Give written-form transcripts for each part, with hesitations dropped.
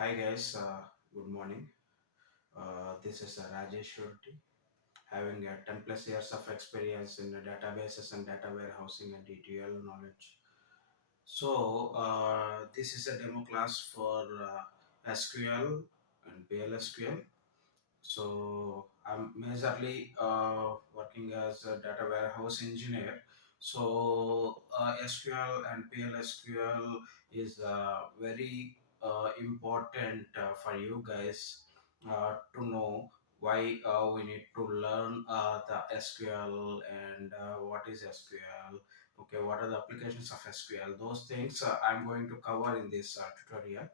Hi guys, good morning. This is Rajesh, having 10 plus years of experience in the databases and data warehousing and ETL knowledge. This is a demo class for SQL and PLSQL. I'm majorly working as a data warehouse engineer. SQL and PLSQL is very important for you guys to know why we need to learn the SQL and what is SQL. Okay, what are the applications of SQL? Those things I'm going to cover in this tutorial,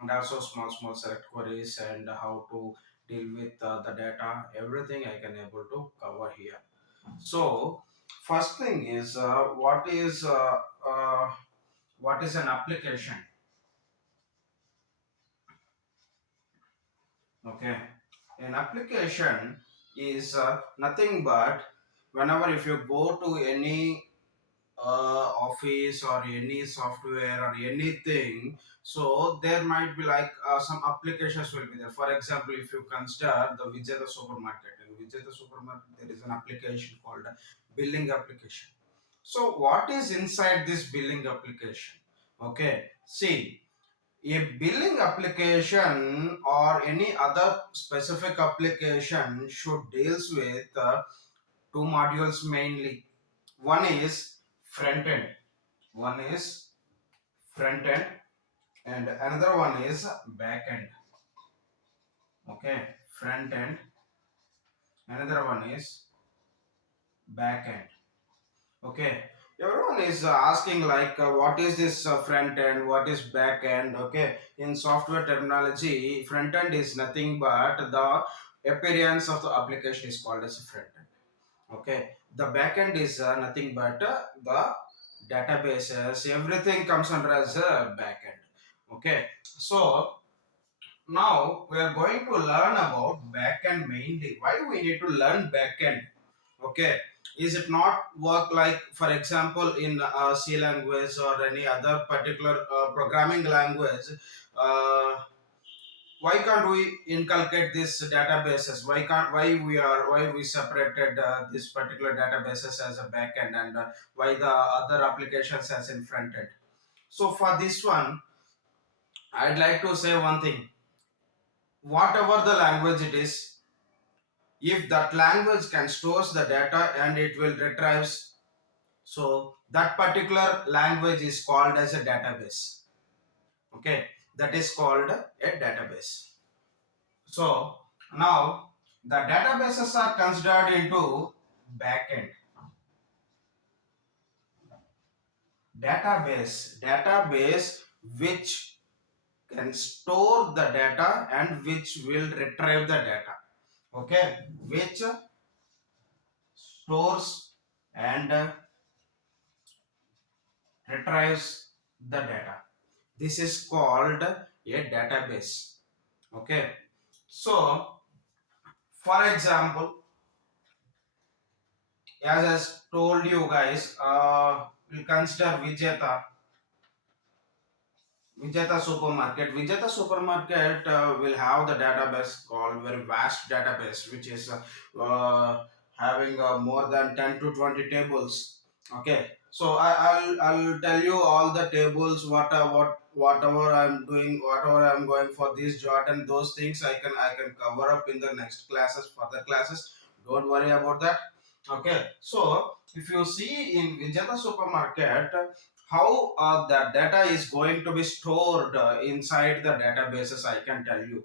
and also small select queries and how to deal with the data. Everything I can able to cover here. So first thing is what is an application? Okay, an application is nothing but whenever if you go to any office or any software or anything, so there might be like some applications will be there. For example, if you consider the Vijayata supermarket, in Vijayata supermarket there is an application called a billing application. So what is inside this billing application? Okay, see, a billing application or any other specific application should deals with two modules mainly. One is front end, one is front end, and another one is back end. Okay, front end, another one is back end. Okay, everyone is asking like what is this front end, what is back end? Okay, in software terminology, front end is nothing but the appearance of the application is called as a front end. Okay, the back end is nothing but the databases, everything comes under as a back end. Okay, so now we are going to learn about backend mainly. Why we need to learn backend? Okay, is it not work like, for example, in C language or any other particular programming language? Uh, why can't we inculcate this databases? Why we separated this particular databases as a backend and why the other applications as in front end? So for this one, I'd like to say one thing. Whatever the language it is, if that language can stores the data and it will retrieves, so that particular language is called as a database. Okay, that is called a database. So now the databases are considered into backend. Database which can store the data and which will retrieve the data. Okay, which stores and retrieves the data. This is called a database. Okay, so for example, as I told you guys, we consider Vijayata supermarket. Vijayata supermarket will have the database called very vast database, which is having more than 10 to 20 tables. Okay, so I'll tell you all the tables, whatever I'm doing, whatever I'm going for this jot and those things I can cover up in the next classes, further classes. Don't worry about that. Okay, so if you see in Vijayata supermarket, how the data is going to be stored inside the databases, I can tell you.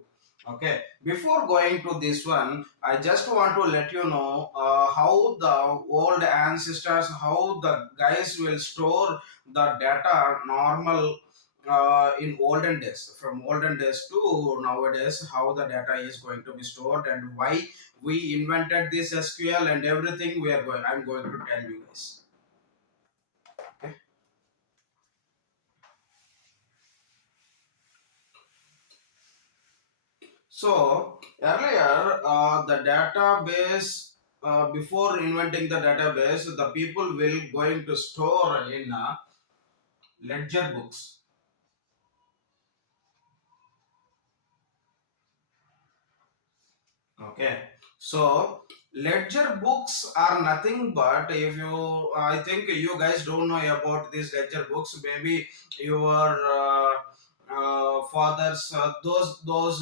Okay, before going to this one, I just want to let you know how the old ancestors, how the guys will store the data normal in olden days, from olden days to nowadays, how the data is going to be stored and why we invented this SQL and everything. I'm going to tell you guys. Okay. So earlier, the database, before inventing the database, the people will going to store in ledger books. Okay, so ledger books are nothing but, if you, I think you guys don't know about these ledger books. Maybe your fathers, those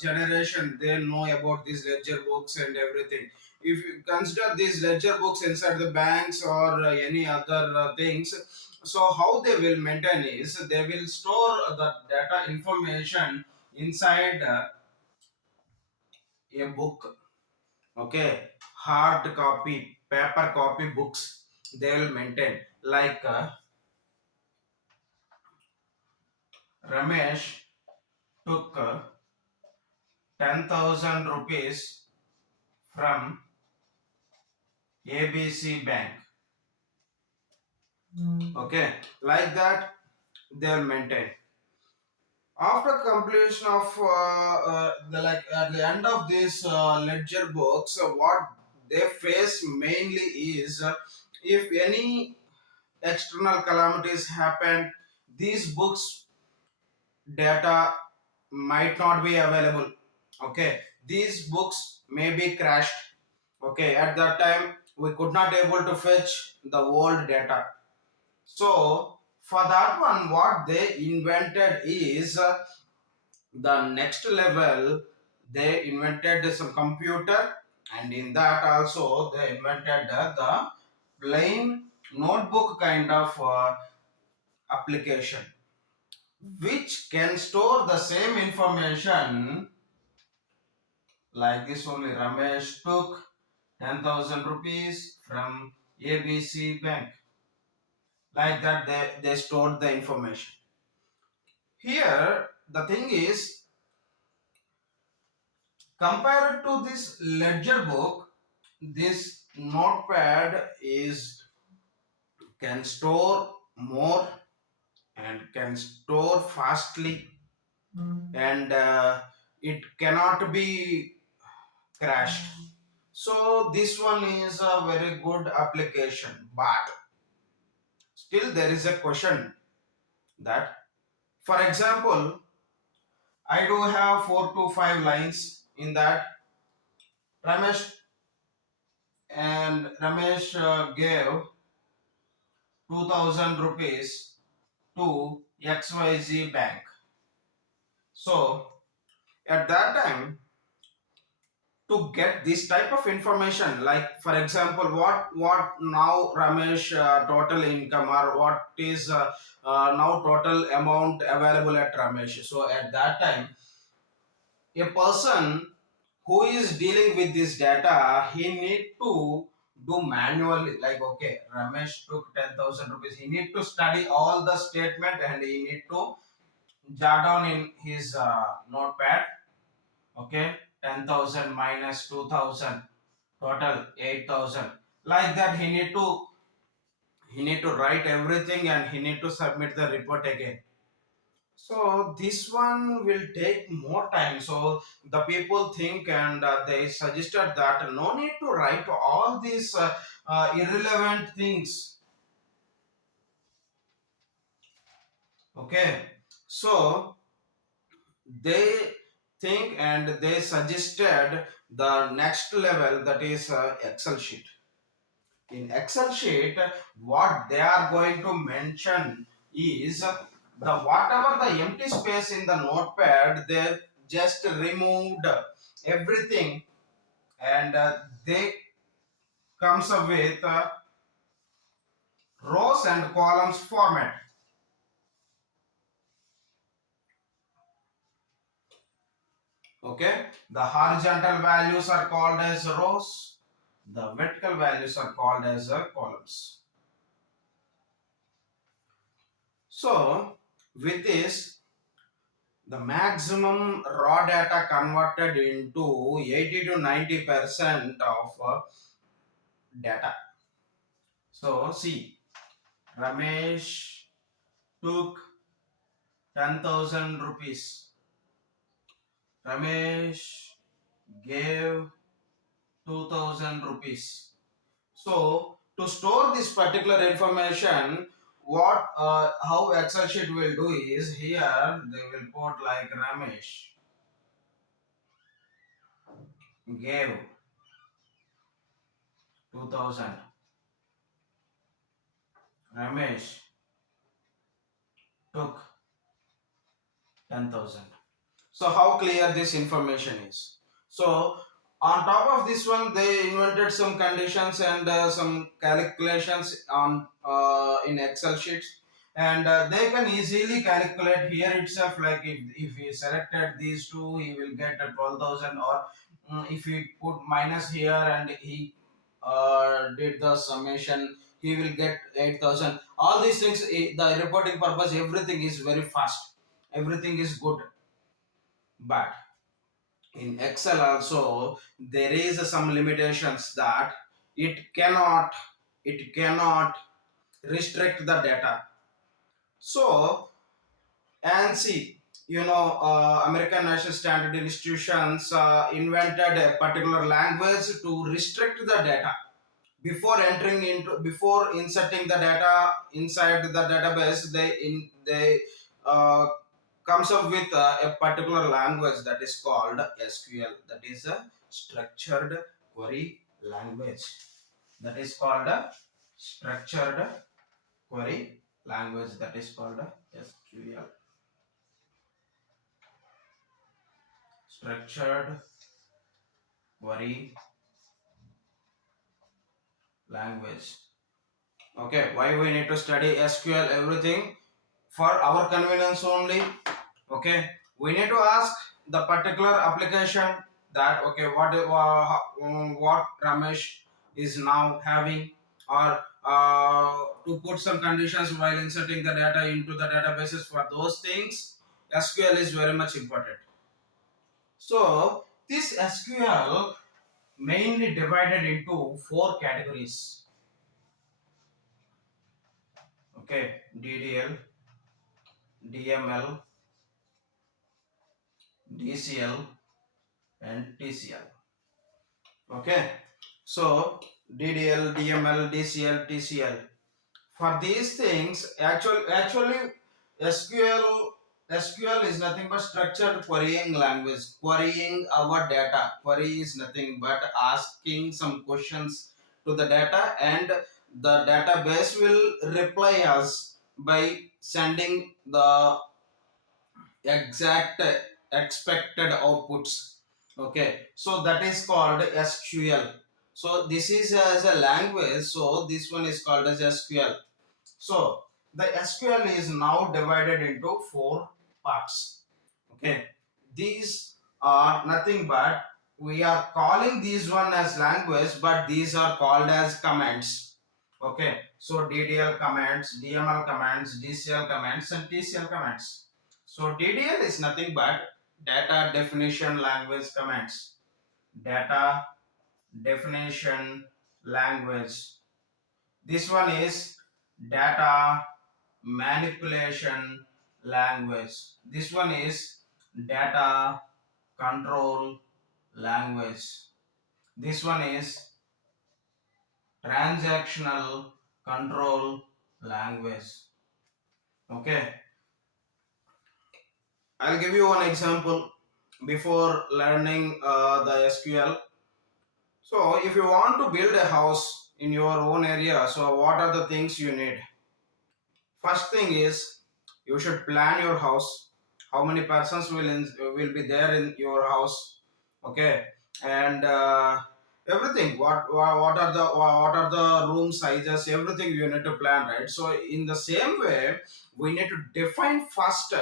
generation, they know about these ledger books and everything. If you consider these ledger books inside the banks or any other things, so how they will maintain is they will store the data information inside a book. Okay, hard copy, paper copy books they will maintain. Like Ramesh took 10,000 rupees from ABC Bank. Okay, like that they will maintain. After completion of the, like at the end of this ledger books, what they face mainly is if any external calamities happen, these books data might not be available. Okay, these books may be crashed. Okay, at that time we could not able to fetch the old data. So for that one, what they invented is the next level. They invented some computer, and in that also they invented the plain notebook kind of application, which can store the same information. Like this only, Ramesh took 10,000 rupees from ABC Bank. Like that, they stored the information. Here, the thing is, compared to this ledger book, this notepad is can store more and can store fastly, and it cannot be crashed. So this one is a very good application, but still there is a question that, for example, I do have 4 to 5 lines in that. Ramesh Ramesh gave 2,000 rupees to XYZ bank. So at that time, to get this type of information, like for example, what now Ramesh total income, or what is now total amount available at Ramesh. So at that time, a person who is dealing with this data, he need to do manually. Like, okay, Ramesh took 10,000 rupees, he need to study all the statement and he need to jot down in his notepad. Okay, 10,000 minus 2,000, total 8,000. Like that, he need to write everything and he need to submit the report again. So this one will take more time. So the people think, and they suggested that no need to write all these irrelevant things. Okay, so they think and they suggested the next level, that is Excel sheet. In Excel sheet, what they are going to mention is the whatever the empty space in the notepad, they just removed everything, and they comes up with rows and columns format. Okay, the horizontal values are called as rows, the vertical values are called as columns. So with this, the maximum raw data converted into 80 to 90% of data. So see, Ramesh took 10,000 rupees. Ramesh gave 2,000 rupees. So to store this particular information, what how Excel sheet will do is, here they will put like Ramesh gave 2000, Ramesh took 10,000. So how clear this information is? So on top of this one, they invented some conditions and some calculations on in Excel sheets, and they can easily calculate here itself. Like if he selected these two, he will get a 12,000, or if he put minus here and he did the summation, he will get 8,000. All these things, the reporting purpose, everything is very fast. Everything is good, but in Excel also there is some limitations that it cannot it cannot restrict the data. So and see, American National Standard Institutions invented a particular language to restrict the data before inserting the data inside the database. They comes up with a particular language that is called SQL, that is a structured query language. That is called a structured query language, that is called a SQL, structured query language. Okay, why we need to study SQL? Everything for our convenience only. Okay, we need to ask the particular application that, okay, what Ramesh is now having, or to put some conditions while inserting the data into the databases. For those things, SQL is very much important. So this SQL mainly divided into four categories. Okay, DDL, DML, DCL, and TCL. Okay, so DDL, DML, DCL, TCL. For these things, actually, SQL is nothing but structured querying language. Querying our data. Query is nothing but asking some questions to the data, and the database will reply us by sending the exact expected outputs. Okay, so that is called SQL. So this is as a language, so this one is called as SQL. So the SQL is now divided into four parts. Okay, these are nothing but, we are calling these one as language, but these are called as commands. Okay, so DDL commands, DML commands, DCL commands, and TCL commands. So DDL is nothing but data definition language commands. Data definition language. This one is data manipulation language. This one is data control language. This one is transactional control language. Okay, I'll give you one example before learning the SQL. So, if you want to build a house in your own area, so what are the things you need? First thing is, you should plan your house. How many persons will be there in your house? Okay, and everything. What are the room sizes? Everything you need to plan, right? So in the same way, we need to define first.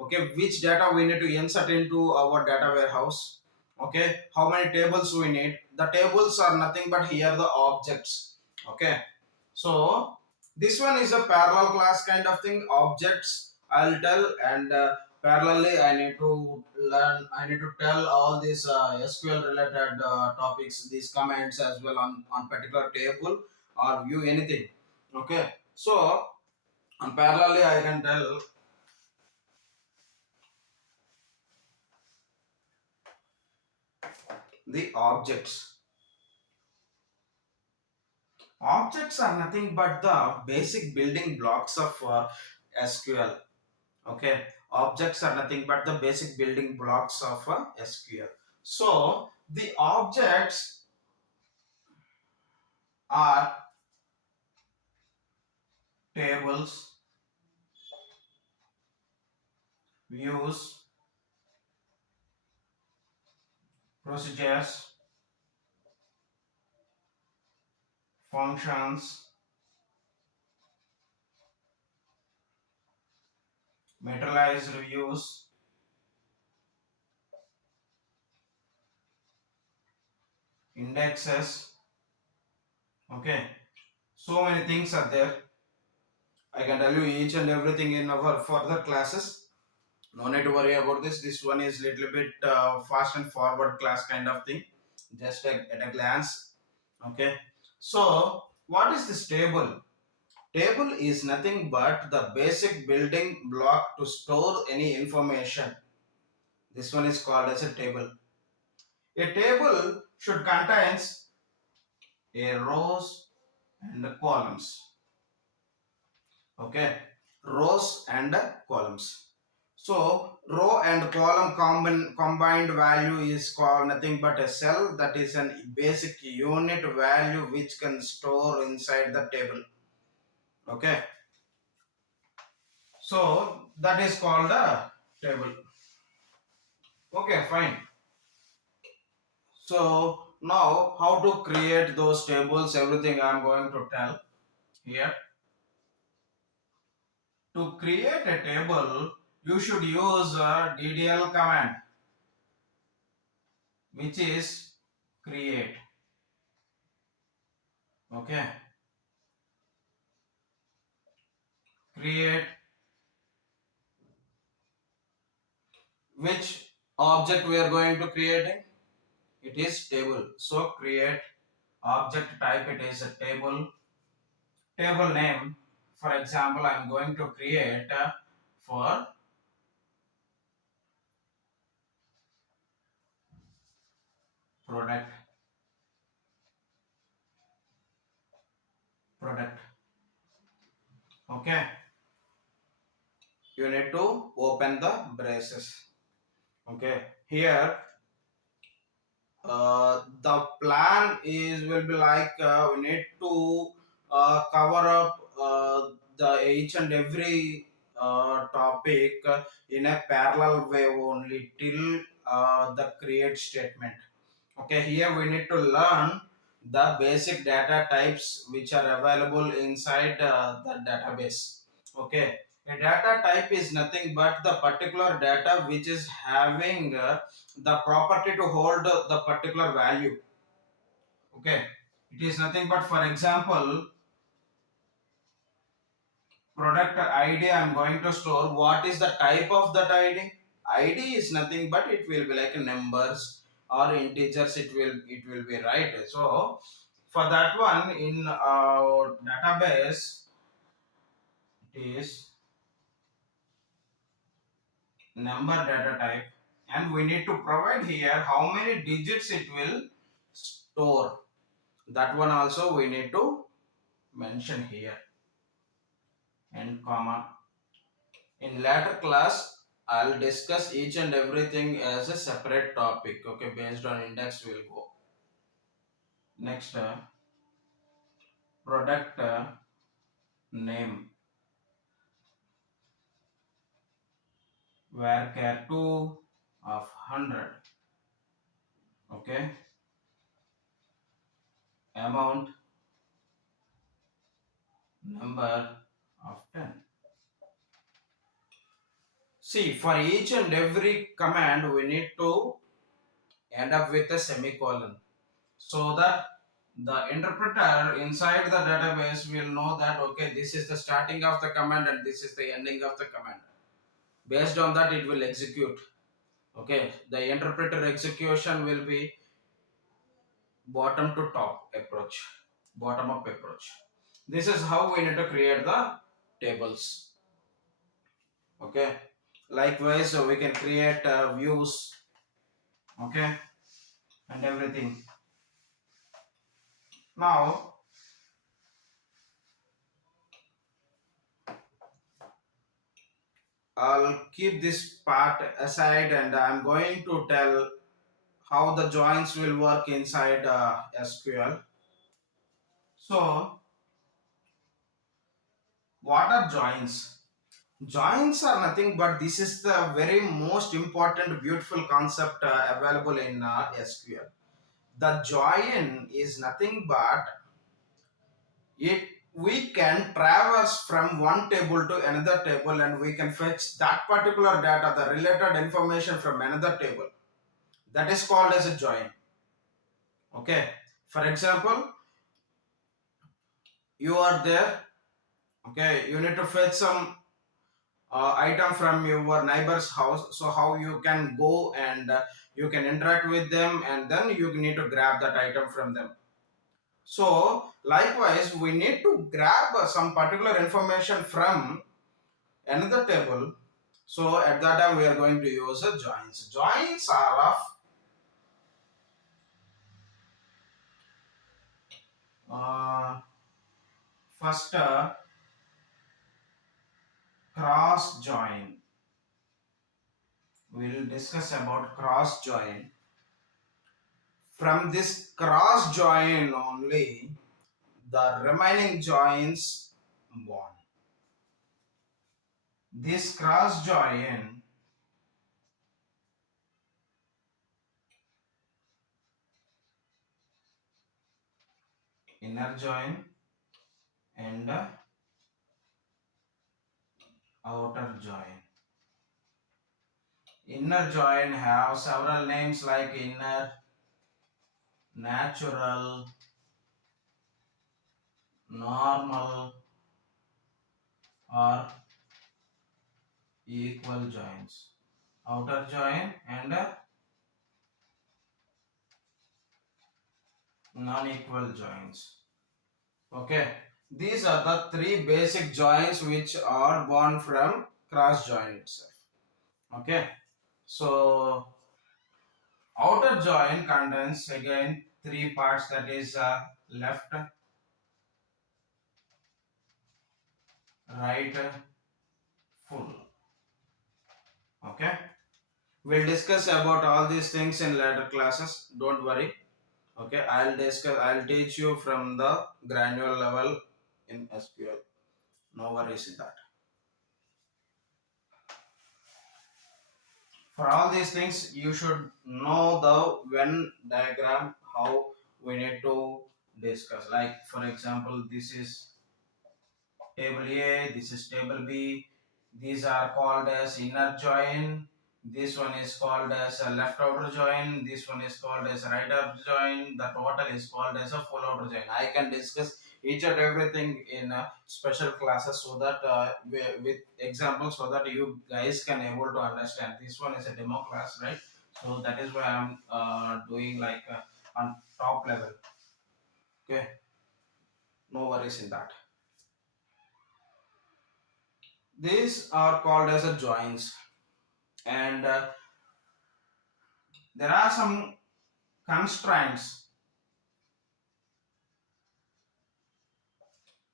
Okay, which data we need to insert into our data warehouse. Okay, how many tables we need? The tables are nothing but here the objects. Okay, so this one is a parallel class kind of thing. Objects I'll tell, and parallelly I need to tell all these SQL related topics, these comments as well on particular table or view anything. Okay, so on parallelly I can tell the objects. Objects are nothing but the basic building blocks of SQL. Okay, objects are nothing but the basic building blocks of SQL. So The objects are tables, views, procedures, functions, materialized views, indexes. Okay, so many things are there. I can tell you each and everything in our further classes. No need to worry about this. This one is little bit fast and forward class kind of thing. Just at a glance. Okay. So what is this table? Table is nothing but the basic building block to store any information. This one is called as a table. A table should contains a rows and columns. Okay, rows and columns. So row and column combined value is called nothing but a cell, that is an basic unit value which can store inside the table. Okay, so that is called a table. Okay, fine. So now how to create those tables, everything I am going to tell here. To create a table, you should use a DDL command, which is create. Okay, create which object we are going to create. It is table. So create object type, it is a table. Table name, for example, I am going to create for product. Product. Okay, you need to open the braces. Okay, here the plan is will be like we need to cover up the each and every topic in a parallel way only till the create statement. Okay, here we need to learn the basic data types which are available inside the database. Okay, a data type is nothing but the particular data which is having the property to hold the particular value. Okay, it is nothing but, for example, product ID. I am going to store. What is the type of that ID? ID is nothing but it will be like numbers or integers. It will be, right. So for that one in our database, it is number data type, and we need to provide here how many digits it will store. That one also we need to mention here, and comma. In later class I'll discuss each and everything as a separate topic. Okay, based on index we'll go. Next, product name, varchar 2 of 100. Okay, amount, number of 10. See, for each and every command we need to end up with a semicolon, so that the interpreter inside the database will know that okay, this is the starting of the command and this is the ending of the command. Based on that it will execute. Okay, the interpreter execution will be bottom to top approach, bottom up approach. This is how we need to create the tables. Okay, likewise so we can create views. Okay, and everything. Now I'll keep this part aside and I'm going to tell how the joins will work inside SQL. So, what are joins? Joins are nothing but this is the very most important, beautiful concept available in SQL. The join is nothing but it we can traverse from one table to another table and we can fetch that particular data, the related information from another table. That is called as a join. Okay. For example, you are there. Okay, you need to fetch some item from your neighbor's house. So how you can go and you can interact with them, and then you need to grab that item from them. So likewise, we need to grab some particular information from another table. So at that time, we are going to use joins. Joins are of uh, first cross join. We will discuss about cross join. From this cross join only, the remaining joins born. This cross join inner join and outer join. Inner join have several names like inner, natural, normal, or equal joins. Outer join and non-equal joins. Okay, these are the three basic joins which are born from cross join itself. Okay, so outer join contains again three parts, that is left, right, full. Okay, we'll discuss about all these things in later classes. Don't worry. Okay, I'll teach you from the granular level in SQL. No worries in that. For all these things, you should know the Venn diagram, how we need to discuss. Like for example, this is table A, this is table B. These are called as inner join. This one is called as a left outer join. This one is called as right outer join. The total is called as a full outer join. I can discuss each and everything in special classes so that with examples so that you guys can able to understand. This one is a demo class, right? So that is why I'm doing like on top level. Okay, no worries in that. These are called as a joins, and there are some constraints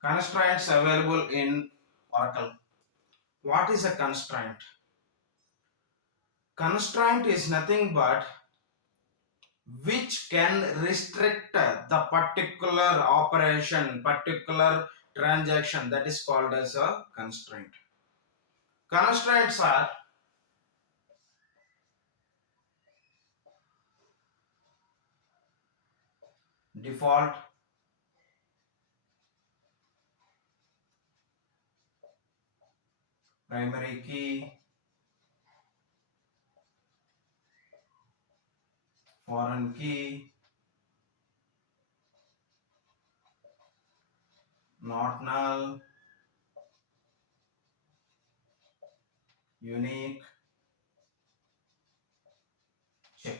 available in Oracle. What is a constraint? Constraint is nothing but which can restrict the particular operation, particular transaction, that is called as a constraint. Constraints are default, primary key, foreign key, not null, unique, check.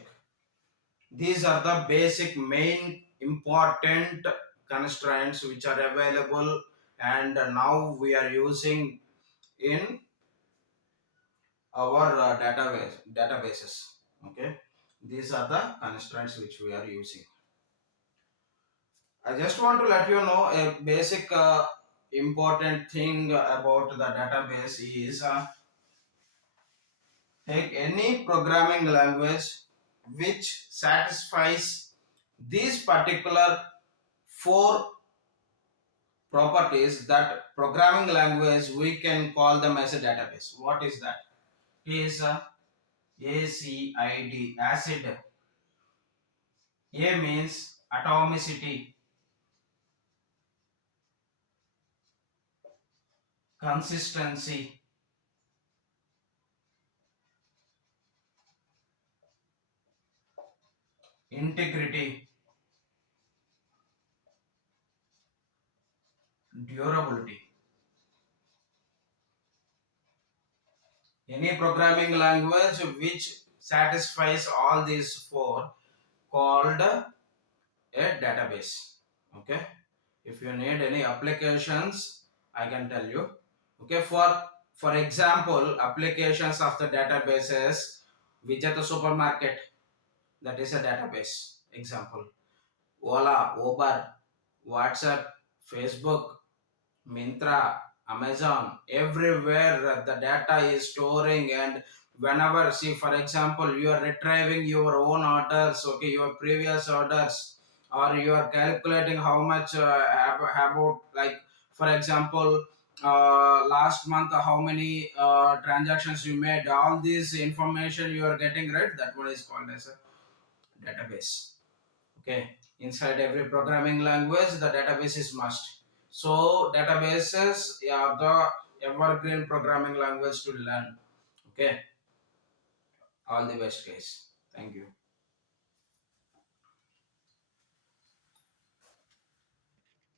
These are the basic main important constraints which are available and now we are using in our databases. Okay, these are the constraints which we are using. I just want to let you know a basic important thing about the database is take any programming language. which satisfies these particular four properties, that programming language we can call them as a database. What is that? Is ACID, acid. A means atomicity, consistency, integrity, durability. Any programming language which satisfies all these four called a database. Okay. If you need any applications, I can tell you. Okay. For example, applications of the databases, Vijata Supermarket, that is a database example. Ola, Uber, WhatsApp, Facebook, Mintra, Amazon, everywhere the data is storing. And whenever, see, for example, you are retrieving your own orders, okay, your previous orders, or you are calculating how much about, like, for example, last month how many transactions you made, all this information you are getting, right? That one is called as a database. Okay, inside every programming language the database is must. So databases are the evergreen programming language to learn. Okay, all the best guys, thank you.